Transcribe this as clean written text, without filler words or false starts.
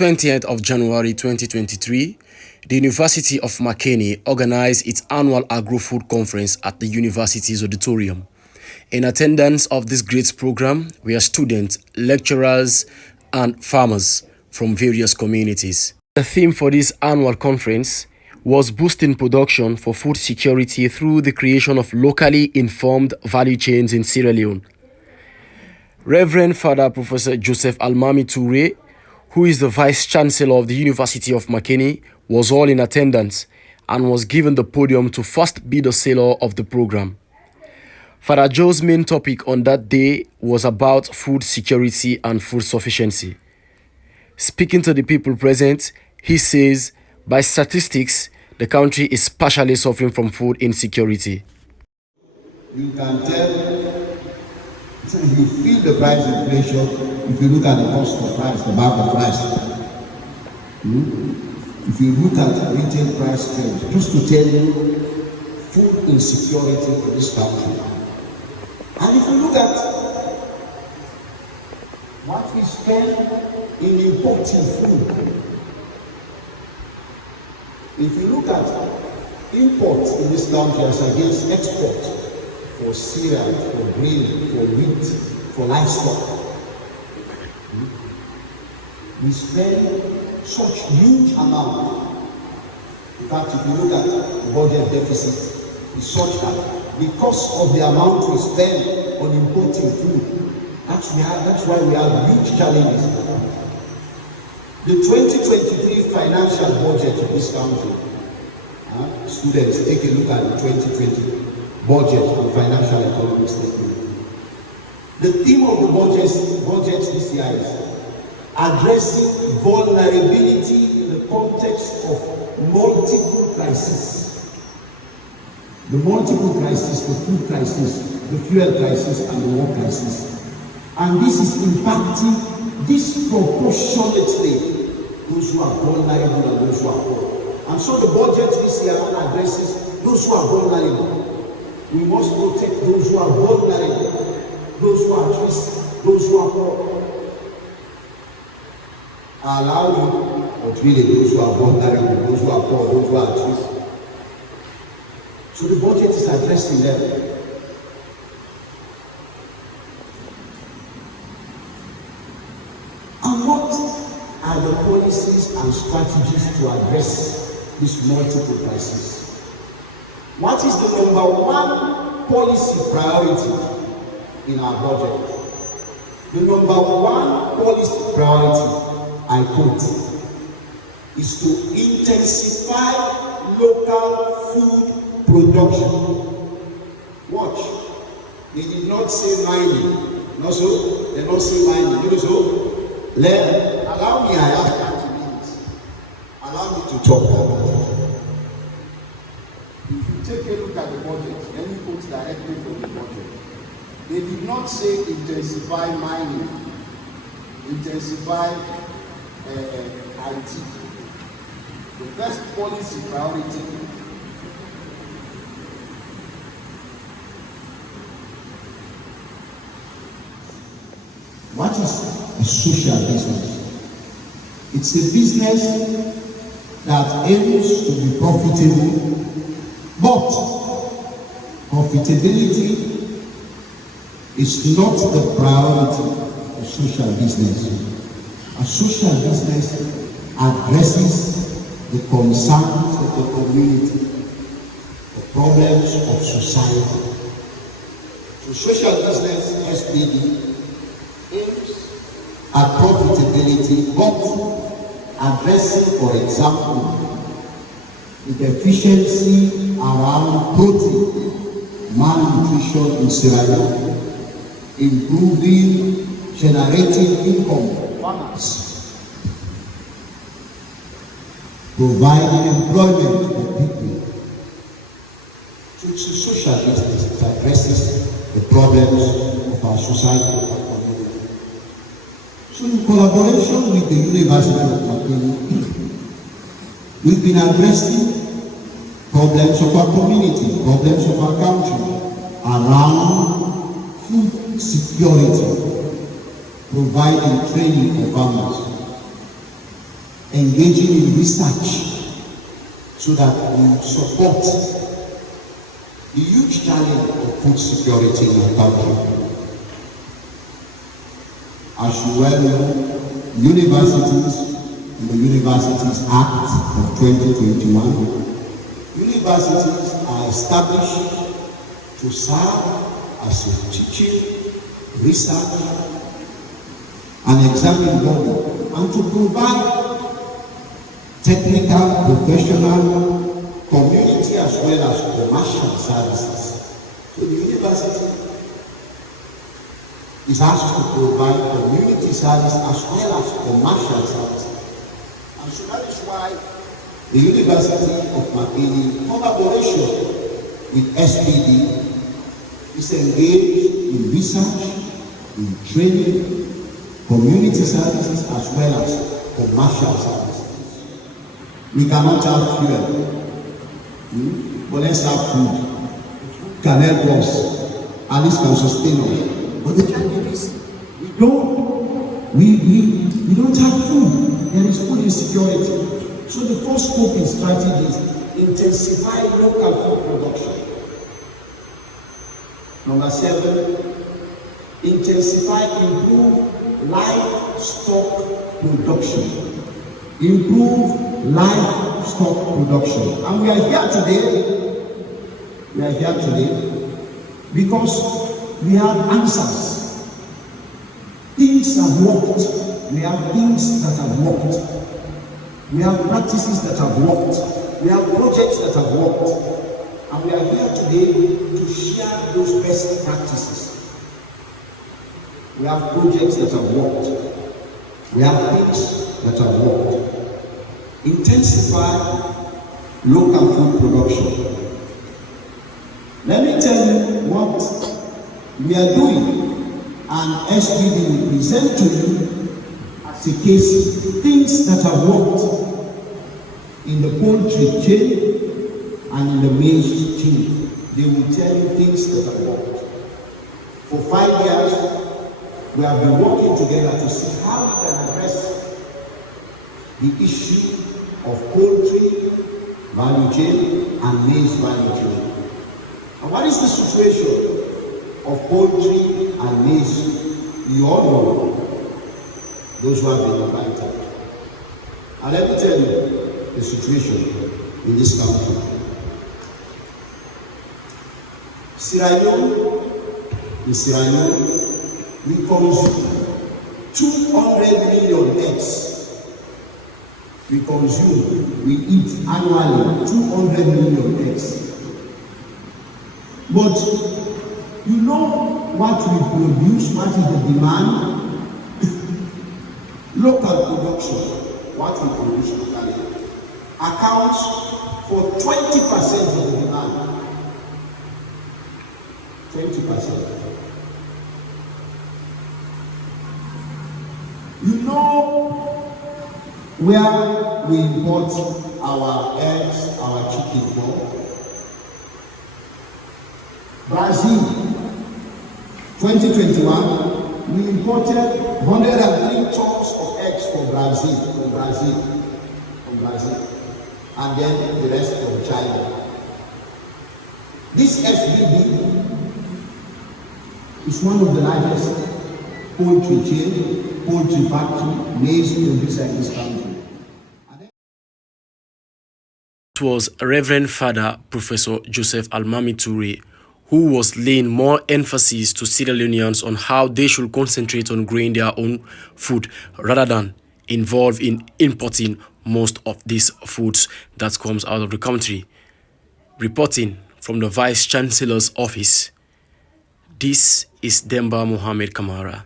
20th of January 2023, the University of Makeni organized its annual Agro-Food Conference at the university's auditorium. In attendance of this great program were students, lecturers, and farmers from various communities. The theme for this annual conference was boosting production for food security through the creation of locally informed value chains in Sierra Leone. Reverend Father Professor Joseph Almami Toure, who is the Vice Chancellor of the University of Makeni, was all in attendance and was given the podium to first be the sailor of the program. Father Joe's main topic on that day was about food security and food sufficiency. Speaking to the people present, he says, by statistics, the country is partially suffering from food insecurity. You can tell, you feel the price inflation if you look at the cost of rice, the bag of rice. If you look at retail price trends, just to tell you, food insecurity in this country. And if you look at what we spend in importing food, if you look at imports in this country as against export for cereal, for grain, for wheat, for livestock, we spend such huge amount. In fact, if you look at the budget deficit, it's such that because of the amount we spend on importing food, that's why we have huge challenges. The 2023 financial budget of this country, students, take a look at the 2020 budget and financial economic statement. The theme of the budget this year is addressing vulnerability in the context of multiple crises. The multiple crises, the food crisis, the fuel crisis, and the war crisis. And this is impacting disproportionately those who are vulnerable and those who are poor. And so the budget this year addresses those who are vulnerable. We must protect those who are vulnerable, those who are at risk, those who are poor. Allow you, but really those who are vulnerable, those who are poor, those who are at risk. So the budget is addressing them. And what are the policies and strategies to address these multiple crises? What is the number one policy priority in our budget? The number one policy priority, I quote, is to intensify local food production. Watch. They did not say mining. No, so they don't say mining. You know, so allow me, I have 30 minutes. Allow me to talk about it. If you take a look at the budget, let me quote directly from the budget. They did not say intensify mining, intensify IT. The first policy priority what is a social business? It's a business that aims to be profitable, but profitability is not the priority of social business. A social business addresses the concerns of the community, the problems of society. So social business, SPD, aims at profitability, but addressing, for example, the deficiency around protein, malnutrition in Sierra Leone, improving, generating income for farmers, providing employment for people. So it's a social business that addresses the problems of our society. So in collaboration with the University of Makeni, we've been addressing problems of our community, problems of our country around food security, providing training for farmers, engaging in research so that we support the huge challenge of food security in our country. As you well know, universities and the Universities Act of 2021, universities are established to serve as a teaching, research, and examining body, and to provide technical, professional, community as well as commercial services. So the university is asked to provide community service as well as commercial services. And so that is why the University of Makeni, in collaboration with SPD, is engaged in research, in training, community services as well as commercial services. We cannot have fuel, but let's have food. Can help us, at least can sustain us. But the challenge is we don't have food. There is food insecurity. So the first coping strategy is intensify local food production. Number 7, intensify, improve livestock production. Improve livestock production. And we are here today because we have answers. Things have worked. We have things that have worked. We have practices that have worked. We have projects that have worked. And we are here today to share those best practices. We have projects that have worked. We have things that have worked. Intensify local food production. Let me tell you what we are doing, and SPD will present to you as a case things that have worked in the poultry chain and in the maize chain. They will tell you things that have worked. For 5 years, we have been working together to see how we can address the issue of poultry value chain and maize value chain. And what is the situation of poultry and maize? You all know, those who have been invited. And let me tell you the situation in this country. In Sierra Leone, we consume 200 million eggs. We eat annually 200 million eggs. But you know what we produce, what is the demand? Local production, what we produce locally, accounts for 20% of the demand. 20%. You know where we import our eggs, our chicken from? Brazil. 2021, we imported 103 tons of eggs from Brazil, and then the rest from China. This SBD is one of the largest poultry chain, poultry factory, maize producer in this country. It was Reverend Father Professor Joseph Almami Toure, who was laying more emphasis to Sierra Leoneans on how they should concentrate on growing their own food rather than involved in importing most of these foods that comes out of the country. Reporting from the Vice Chancellor's office, this is Demba Mohamed Kamara.